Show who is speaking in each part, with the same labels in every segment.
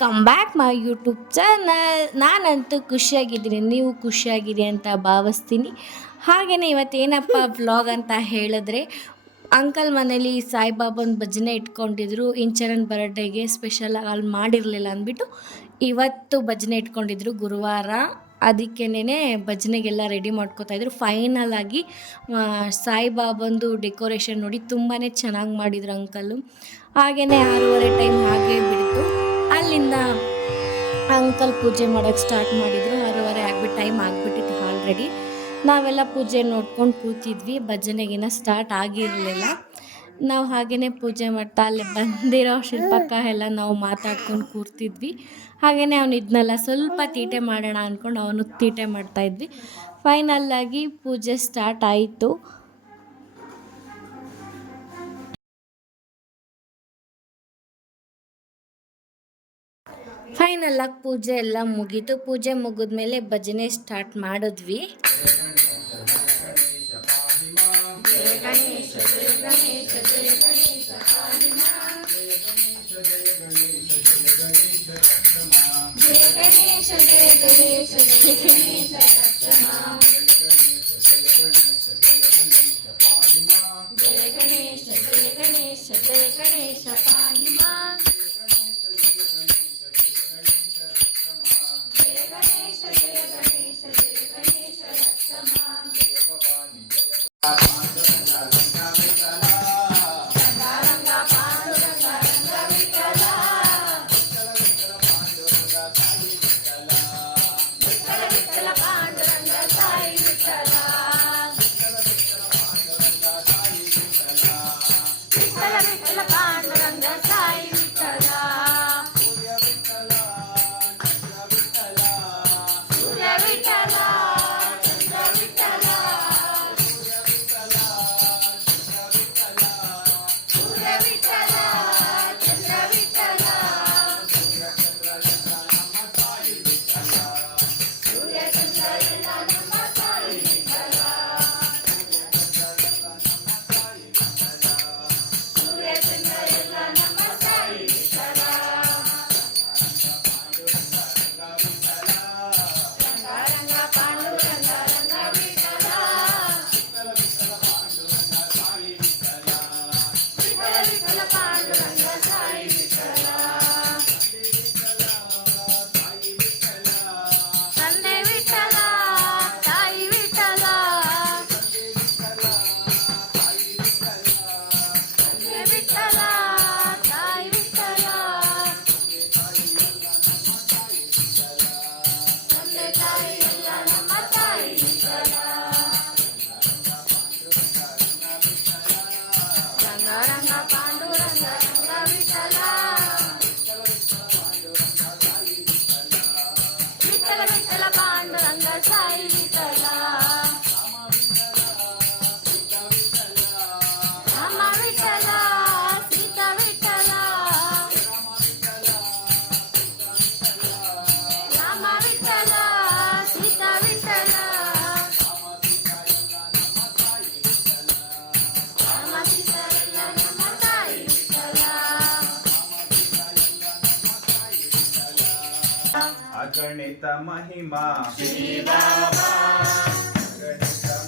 Speaker 1: welcome back my YouTube channel ನಾನಂತೂ ಖುಷಿಯಾಗಿದ್ದೀನಿ. ನೀವು ಖುಷಿಯಾಗಿರಿ ಅಂತ ಭಾವಿಸ್ತೀನಿ. ಹಾಗೆಯೇ ಇವತ್ತೇನಪ್ಪ ವ್ಲಾಗ್ ಅಂತ ಹೇಳಿದ್ರೆ ಅಂಕಲ್ ಮನೇಲಿ ಸಾಯಿಬಾಬನ ಭಜನೆ ಇಟ್ಕೊಂಡಿದ್ರು. ಇಂಚರನ್ ಬರ್ಡೇಗೆ ಸ್ಪೆಷಲಾಗಿ ಅಲ್ಲಿ ಮಾಡಿರಲಿಲ್ಲ ಅಂದ್ಬಿಟ್ಟು ಇವತ್ತು ಭಜನೆ ಇಟ್ಕೊಂಡಿದ್ರು ಗುರುವಾರ. ಅದಕ್ಕೇನೆ ಭಜನೆಗೆಲ್ಲ ರೆಡಿ ಮಾಡ್ಕೋತಾಯಿದ್ರು ಫೈನಲ್ ಆಗಿ ಸಾಯಿಬಾಬಂದು ಡೆಕೋರೇಷನ್ ನೋಡಿ ತುಂಬಾ ಚೆನ್ನಾಗಿ ಮಾಡಿದ್ರು ಅಂಕಲ್ಲು ಹಾಗೆಯೇ ಆರೂವರೆ ಟೈಮ್ ಹಾಗೆ ಬಿಡ್ತು. ಅಲ್ಲಿಂದ ಅಂಕಲ್ ಪೂಜೆ ಮಾಡೋಕ್ಕೆ ಸ್ಟಾರ್ಟ್ ಮಾಡಿದರು. ಆರೂವರೆ ಆಗ್ಬಿಟ್ಟು ಟೈಮ್ ಆಗಿಬಿಟ್ಟಿತ್ತು ಆಲ್ರೆಡಿ ನಾವೆಲ್ಲ ಪೂಜೆ ನೋಡ್ಕೊಂಡು ಕೂತಿದ್ವಿ. ಭಜನೆಗಿನ ಸ್ಟಾರ್ಟ್ ಆಗಿರಲಿಲ್ಲ. ನಾವು ಹಾಗೆಯೇ ಪೂಜೆ ಮಾಡ್ತಾ, ಅಲ್ಲಿ ಬಂದಿರೋ ಶಿಲ್ಪಕ್ಕ ಎಲ್ಲ ನಾವು ಮಾತಾಡ್ಕೊಂಡು ಕೂರ್ತಿದ್ವಿ. ಹಾಗೆಯೇ ಅವನು ಇದನ್ನೆಲ್ಲ ಸ್ವಲ್ಪ ತೀಟೆ ಮಾಡೋಣ ಅಂದ್ಕೊಂಡು ಅವನು ತೀಟೆ ಮಾಡ್ತಾಯಿದ್ವಿ ಫೈನಲ್ಲಾಗಿ ಪೂಜೆ ಸ್ಟಾರ್ಟ್ ಆಯಿತು. ಫೈನಲ್ ಆಗಿ ಪೂಜೆ ಎಲ್ಲ ಮುಗೀತು. ಪೂಜೆ ಮುಗಿದ್ಮೇಲೆ ಭಜನೆ ಸ್ಟಾರ್ಟ್ ಮಾಡಿದ್ವಿ. ತಂದೆ
Speaker 2: A garneta mahima. Shibaba. A
Speaker 3: garneta mahima.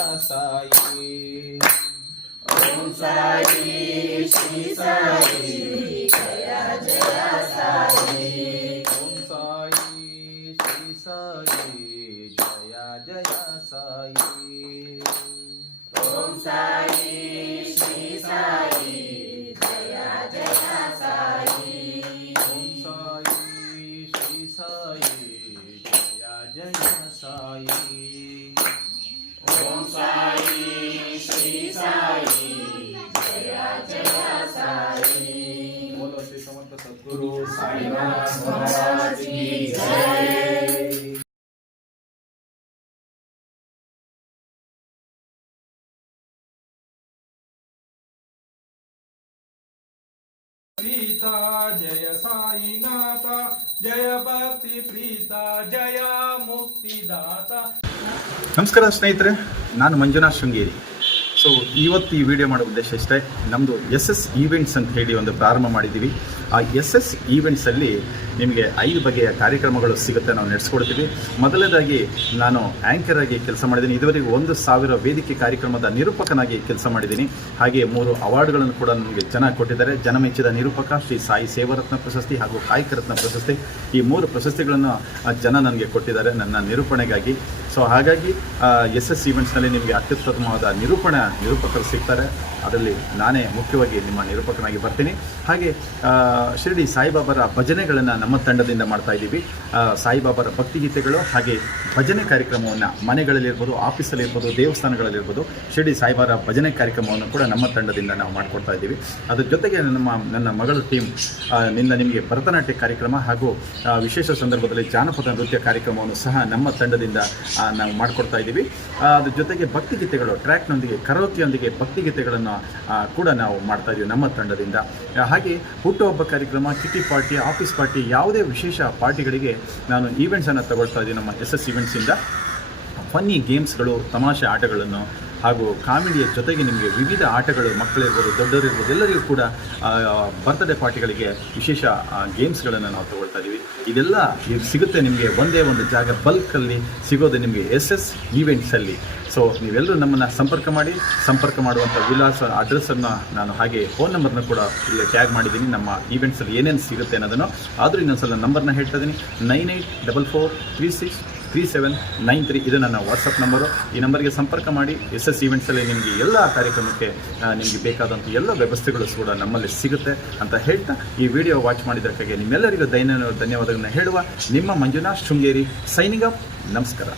Speaker 2: Sai. ओम
Speaker 3: साई श्री साई।
Speaker 2: महाराज की जय
Speaker 3: प्रीता जय साईनाथ जय भक्ति प्रीता जय ಮುಕ್ತಿದಾತ
Speaker 1: नमस्कार ಸ್ನೇಹಿತರೆ ನಾನು ಮಂಜುನಾಥ್ ಶೃಂಗೇರಿ ಸೊ ಇವತ್ತು ಈ ವಿಡಿಯೋ ಮಾಡೋ ಉದ್ದೇಶ ಇಷ್ಟೇ ನಮ್ಮದು ಎಸ್ ಎಸ್ ಈವೆಂಟ್ಸ್ ಅಂತ ಹೇಳಿ ಒಂದು ಪ್ರಾರಂಭ ಮಾಡಿದ್ದೀವಿ. ಆ ಎಸ್ ಎಸ್ ಈವೆಂಟ್ಸಲ್ಲಿ ನಿಮಗೆ ಐದು ಬಗೆಯ ಕಾರ್ಯಕ್ರಮಗಳು ಸಿಗುತ್ತೆ ನಾವು ನಡೆಸ್ಕೊಡ್ತೀವಿ. ಮೊದಲನೇದಾಗಿ ನಾನು ಆ್ಯಂಕರ್ ಆಗಿ ಕೆಲಸ ಮಾಡಿದ್ದೀನಿ. ಇದುವರೆಗೂ ಒಂದು ಸಾವಿರ ವೇದಿಕೆ ಕಾರ್ಯಕ್ರಮದ ನಿರೂಪಕನಾಗಿ ಕೆಲಸ ಮಾಡಿದ್ದೀನಿ. ಹಾಗೆ ಮೂರು ಅವಾರ್ಡ್ಗಳನ್ನು ಕೂಡ ನನಗೆ ಜನ ಕೊಟ್ಟಿದ್ದಾರೆ. ಜನಮೆಚ್ಚಿದ ನಿರೂಪಕ ಶ್ರೀ ಸಾಯಿ ಸೇವರತ್ನ ಪ್ರಶಸ್ತಿ ಹಾಗೂ ಕಾಯಕ ರತ್ನ ಪ್ರಶಸ್ತಿ. ಈ ಮೂರು ಪ್ರಶಸ್ತಿಗಳನ್ನು ಜನ ನನಗೆ ಕೊಟ್ಟಿದ್ದಾರೆ ನನ್ನ ನಿರೂಪಣೆಗಾಗಿ. ಸೊ ಹಾಗಾಗಿ ಎಸ್ ಎಸ್ ಈವೆಂಟ್ಸ್ನಲ್ಲಿ ನಿಮಗೆ ಅತ್ಯುತ್ತಮವಾದ ನಿರೂಪಣೆ ನಿರೂಪಕರು ಸಿಗ್ತಾರೆ. ಅದರಲ್ಲಿ ನಾನೇ ಮುಖ್ಯವಾಗಿ ನಿಮ್ಮ ನಿರೂಪಕನಾಗಿ ಬರ್ತೀನಿ. ಹಾಗೆ ಶಿರಡಿ ಸಾಯಿಬಾಬರ ಭಜನೆಗಳನ್ನು ನಮ್ಮ ತಂಡದಿಂದ ಮಾಡ್ತಾ ಇದ್ದೀವಿ. ಸಾಯಿಬಾಬಾರ ಭಕ್ತಿಗೀತೆಗಳು ಹಾಗೆ ಭಜನೆ ಕಾರ್ಯಕ್ರಮವನ್ನು ಮನೆಗಳಲ್ಲಿರ್ಬೋದು, ಆಫೀಸಲ್ಲಿರ್ಬೋದು, ದೇವಸ್ಥಾನಗಳಲ್ಲಿರ್ಬೋದು, ಶಿರಡಿ ಸಾಯಿಬಾರ ಭಜನೆ ಕಾರ್ಯಕ್ರಮವನ್ನು ಕೂಡ ನಮ್ಮ ತಂಡದಿಂದ ನಾವು ಮಾಡಿಕೊಡ್ತಾ ಇದ್ದೀವಿ. ಅದ್ರ ಜೊತೆಗೆ ನಮ್ಮ, ನನ್ನ ಮಗಳ ಟೀಮ್ನಿಂದ ನಿಮಗೆ ಭರತನಾಟ್ಯ ಕಾರ್ಯಕ್ರಮ ಹಾಗೂ ವಿಶೇಷ ಸಂದರ್ಭದಲ್ಲಿ ಜಾನಪದ ನೃತ್ಯ ಕಾರ್ಯಕ್ರಮವನ್ನು ಸಹ ನಮ್ಮ ತಂಡದಿಂದ ನಾವು ಮಾಡಿಕೊಡ್ತಾ ಇದ್ದೀವಿ. ಅದ್ರ ಜೊತೆಗೆ ಭಕ್ತಿಗೀತೆಗಳು ಟ್ರ್ಯಾಕ್ನೊಂದಿಗೆ ಕರೋಕಿಯೊಂದಿಗೆ ಭಕ್ತಿಗೀತೆಗಳನ್ನು ಕೂಡ ನಾವು ಮಾಡ್ತಾ ಇದ್ದೀವಿ ನಮ್ಮ ತಂಡದಿಂದ. ಹಾಗೆ ಹುಟ್ಟುಹಬ್ಬ ಕಾರ್ಯಕ್ರಮ, ಕಿಟಿ ಪಾರ್ಟಿ, ಆಫೀಸ್ ಪಾರ್ಟಿ, ಯಾವುದೇ ವಿಶೇಷ ಪಾರ್ಟಿಗಳಿಗೆ ನಾನು ಈವೆಂಟ್ಸನ್ನು ತಗೊಳ್ತಾ ಇದ್ದೀನಿ ನಮ್ಮ ಎಸ್ ಎಸ್ ಈವೆಂಟ್ಸಿಂದ ಫನ್ನಿ ಗೇಮ್ಸ್ಗಳು ತಮಾಷೆ ಆಟಗಳನ್ನು ಹಾಗೂ ಕಾಮಿಡಿಯ ಜೊತೆಗೆ ನಿಮಗೆ ವಿವಿಧ ಆಟಗಳು ಮಕ್ಕಳಿರ್ಬೋದು ದೊಡ್ಡವರಿರ್ಬೋದು ಎಲ್ಲರಿಗೂ ಕೂಡ ಬರ್ತ್ಡೇ ಪಾರ್ಟಿಗಳಿಗೆ ವಿಶೇಷ ಗೇಮ್ಸ್ಗಳನ್ನು ನಾವು ತಗೊಳ್ತಾ ಇದ್ದೀವಿ ಇದೆಲ್ಲ ಇದು ಸಿಗುತ್ತೆ ನಿಮಗೆ ಒಂದೇ ಒಂದು ಜಾಗ ಬಲ್ಕಲ್ಲಿ ಸಿಗೋದು ನಿಮಗೆ ಎಸ್ ಎಸ್ ಈವೆಂಟ್ಸಲ್ಲಿ ಸೊ ನೀವೆಲ್ಲರೂ ನಮ್ಮನ್ನು ಸಂಪರ್ಕ ಮಾಡಿ, ಸಂಪರ್ಕ ಮಾಡುವಂಥ ವಿಳಾಸ ಅಡ್ರೆಸ್ಸನ್ನು ನಾನು ಹಾಗೆ ಫೋನ್ ನಂಬರ್ನ ಕೂಡ ಇಲ್ಲಿ ಟ್ಯಾಗ್ ಮಾಡಿದ್ದೀನಿ. ನಮ್ಮ ಈವೆಂಟ್ಸಲ್ಲಿ ಏನೇನು ಸಿಗುತ್ತೆ ಅನ್ನೋದನ್ನು ಆದರೂ ಇನ್ನೊಂದ್ಸಲ ನಂಬರ್ನ ಹೇಳ್ತಾ ಇದ್ದೀನಿ nine eight double four three six three seven nine three ಇದು ನನ್ನ ವಾಟ್ಸಪ್ ನಂಬರು. ಈ ನಂಬರ್ಗೆ ಸಂಪರ್ಕ ಮಾಡಿ ಎಸ್ ಎಸ್ ಈವೆಂಟ್ಸಲ್ಲಿ ನಿಮಗೆ ಎಲ್ಲ ಕಾರ್ಯಕ್ರಮಕ್ಕೆ ನಿಮಗೆ ಬೇಕಾದಂಥ ಎಲ್ಲ ವ್ಯವಸ್ಥೆಗಳು ಕೂಡ ನಮ್ಮಲ್ಲಿ ಸಿಗುತ್ತೆ ಅಂತ ಹೇಳ್ತಾ ಈ ವಿಡಿಯೋ ವಾಚ್ ಮಾಡಿದ್ದಕ್ಕಾಗಿ ನಿಮ್ಮೆಲ್ಲರಿಗೂ ದೈನ ಧನ್ಯವಾದಗಳನ್ನ ಹೇಳುವ ನಿಮ್ಮ ಮಂಜುನಾಥ್ ಶೃಂಗೇರಿ ಸೈನಿಂಗ್ ಅಪ್ ನಮಸ್ಕಾರ.